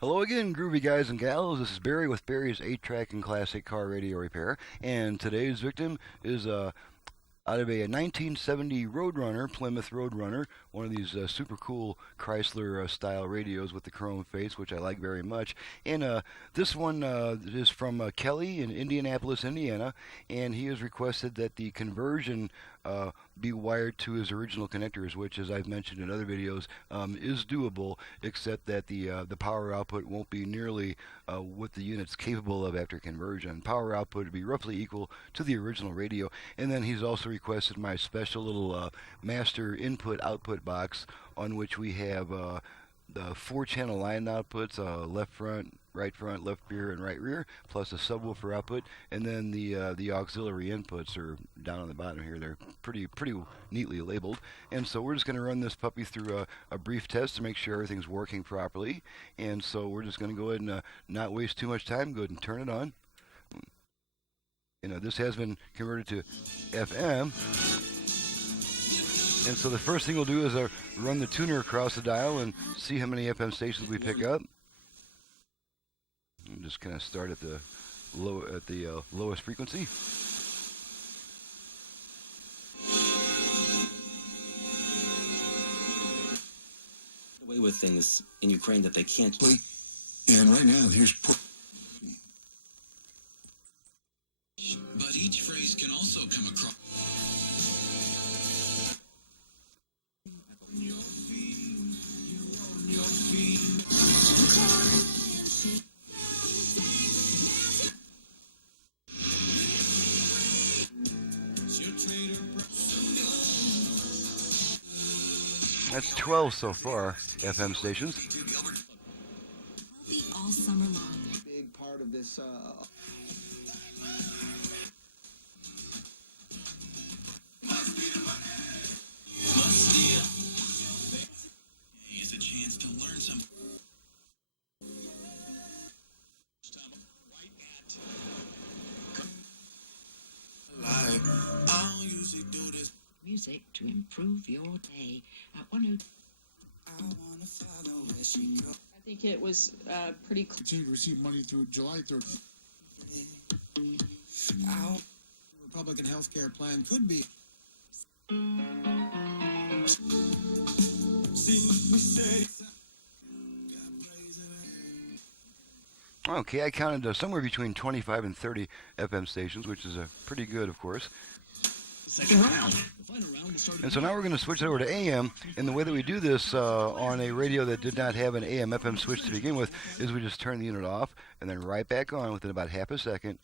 Hello again, groovy guys and gals. This is Barry with Barry's 8-track and classic car radio repair. And today's victim is out of a 1970 Roadrunner, Plymouth Roadrunner, one of these super cool Chrysler style radios with the chrome face, which I like very much. And this one is from Kelly in Indianapolis, Indiana, and he has requested that the conversion be wired to his original connectors, which, as I've mentioned in other videos, is doable, except that the power output won't be nearly what the unit's capable of after conversion. Power output would be roughly equal to the original radio. And then he's also requested my special little master input-output box, on which we have the 4-channel line outputs, left front, left rear, and right rear, plus a subwoofer output, and then the auxiliary inputs are down on the bottom here. They're pretty neatly labeled. And so we're just going to run this puppy through a brief test to make sure everything's working properly. And so we're just going to go ahead and not waste too much time. Go ahead and turn it on. This has been converted to FM. And so the first thing we'll do is run the tuner across the dial and see how many FM stations we pick up. And just kind of start at the lowest frequency. Away with things in Ukraine that they can't. And right now, here's. But each phrase can also come across. That's 12 so far, FM stations. All summer long. Big part of this. Here's a chance to learn some. I'll usually do this. Music to improve your day at 10. I wanna follow where she goes. I think it was pretty close. Continue to receive money through July 3rd. Out. Republican health care plan could be. Okay, I counted somewhere between 25 and 30 FM stations, which is pretty good, of course. Second round. The final round will start. And so now we're going to switch it over to AM, and the way that we do this on a radio that did not have an AM-FM switch to begin with is we just turn the unit off and then right back on within about half a second.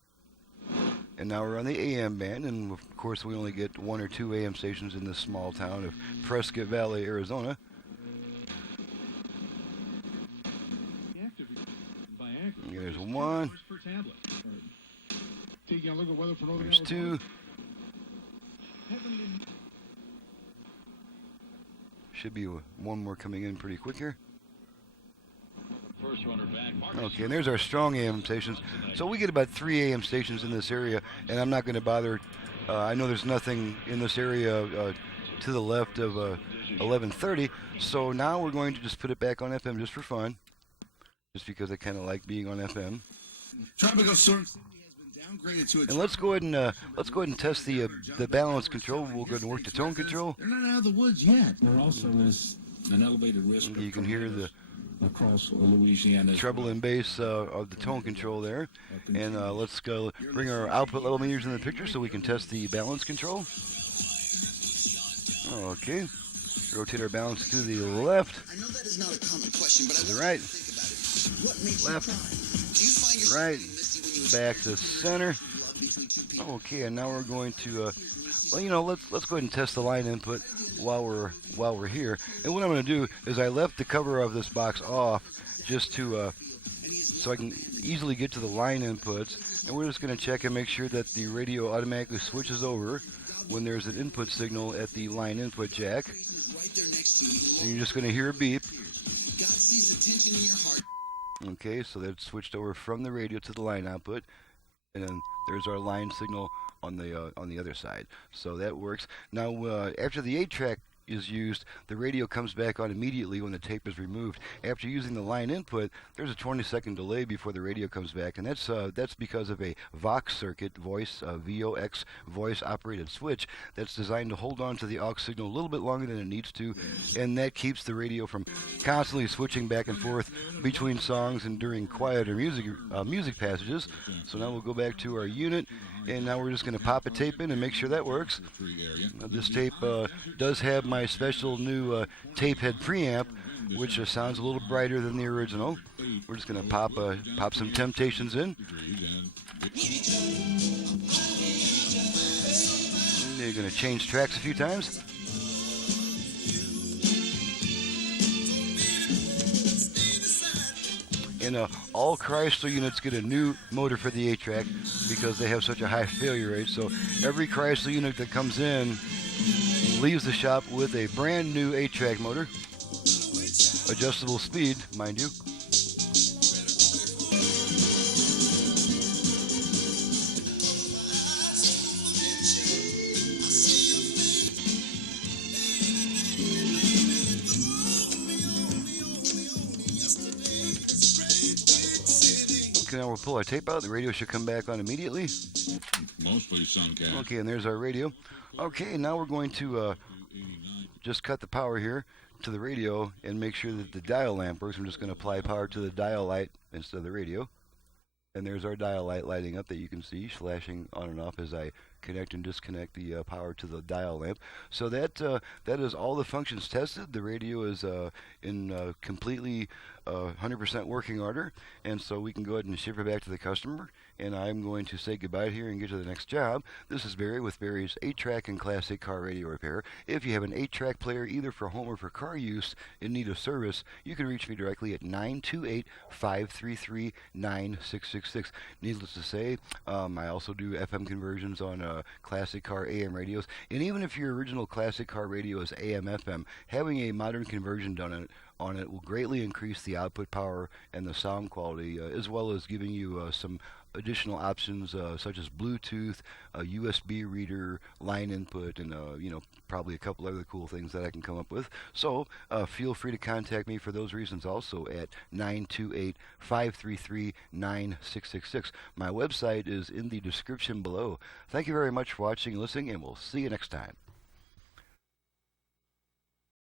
And now we're on the AM band, and of course we only get 1 or 2 AM stations in this small town of Prescott Valley, Arizona. There's 1. There's 2. Should be 1 more coming in pretty quick here. Okay, and there's our strong AM stations. So we get about 3 AM stations in this area, and I'm not going to bother. I know there's nothing in this area to the left of 1130, so now we're going to just put it back on FM just for fun, just because I kind of like being on FM. Tropical storm Cindy has been downgraded to a. And let's go ahead and test the balance control. We'll go ahead and work the tone control. They're not out of the woods yet. There also is an elevated risk. You can hear the across Louisiana. Treble and bass of the tone control there. And let's go bring our output level meters in the picture so we can test the balance control. Okay. Rotate our balance to the left. I know that is not a common question, but To I the want right. you to think about it. What makes Left. you cry? Do you find yourself Right. getting misty when you Back to center. love between two people? Okay, and now we're going to let's go ahead and test the line input while we're here. And what I'm going to do is I left the cover of this box off just to so I can easily get to the line inputs, and we're just going to check and make sure that the radio automatically switches over when there's an input signal at the line input jack. Right there next to you. And you're just going to hear a beep. God sees the tension in your heart. Okay, so that's switched over from the radio to the line output, and then there's our line signal on the other side. So that works. Now after the 8-track is used, the radio comes back on immediately when the tape is removed. After using the line input, there's a 20-second delay before the radio comes back, and that's because of a Vox circuit, VOX voice operated switch that's designed to hold on to the aux signal a little bit longer than it needs to, and that keeps the radio from constantly switching back and forth between songs and during quieter music passages. So now we'll go back to our unit, and now we're just going to pop a tape in and make sure that works. Now, this tape does have my special new tape head preamp, which sounds a little brighter than the original. We're just going to pop some Temptations in. You're going to change tracks a few times. And all Chrysler units get a new motor for the 8-track because they have such a high failure rate. So every Chrysler unit that comes in leaves the shop with a brand new 8-track motor. Adjustable speed, mind you. Okay, now we'll pull our tape out. The radio should come back on immediately. Mostly Suncast. Okay, and there's our radio. Okay, now we're going to just cut the power here to the radio and make sure that the dial lamp works. I'm just going to apply power to the dial light instead of the radio. And there's our dial light lighting up that you can see flashing on and off as I connect and disconnect the power to the dial lamp. So that is all the functions tested. The radio is in completely 100% working order, and so we can go ahead and ship it back to the customer. And I'm going to say goodbye here and get to the next job. This is Barry with Barry's 8-track and classic car radio repair. If you have an 8-track player either for home or for car use in need of service, you can reach me directly at 928-533-9666. Needless to say, I also do FM conversions on classic car AM radios. And even if your original classic car radio is AM FM, having a modern conversion done on it will greatly increase the output power and the sound quality, as well as giving you some additional options such as Bluetooth, a USB reader, line input, and probably a couple other cool things that I can come up with. So feel free to contact me for those reasons also at 928-533-9666. My website is in the description below. Thank you very much for watching and listening, and we'll see you next time.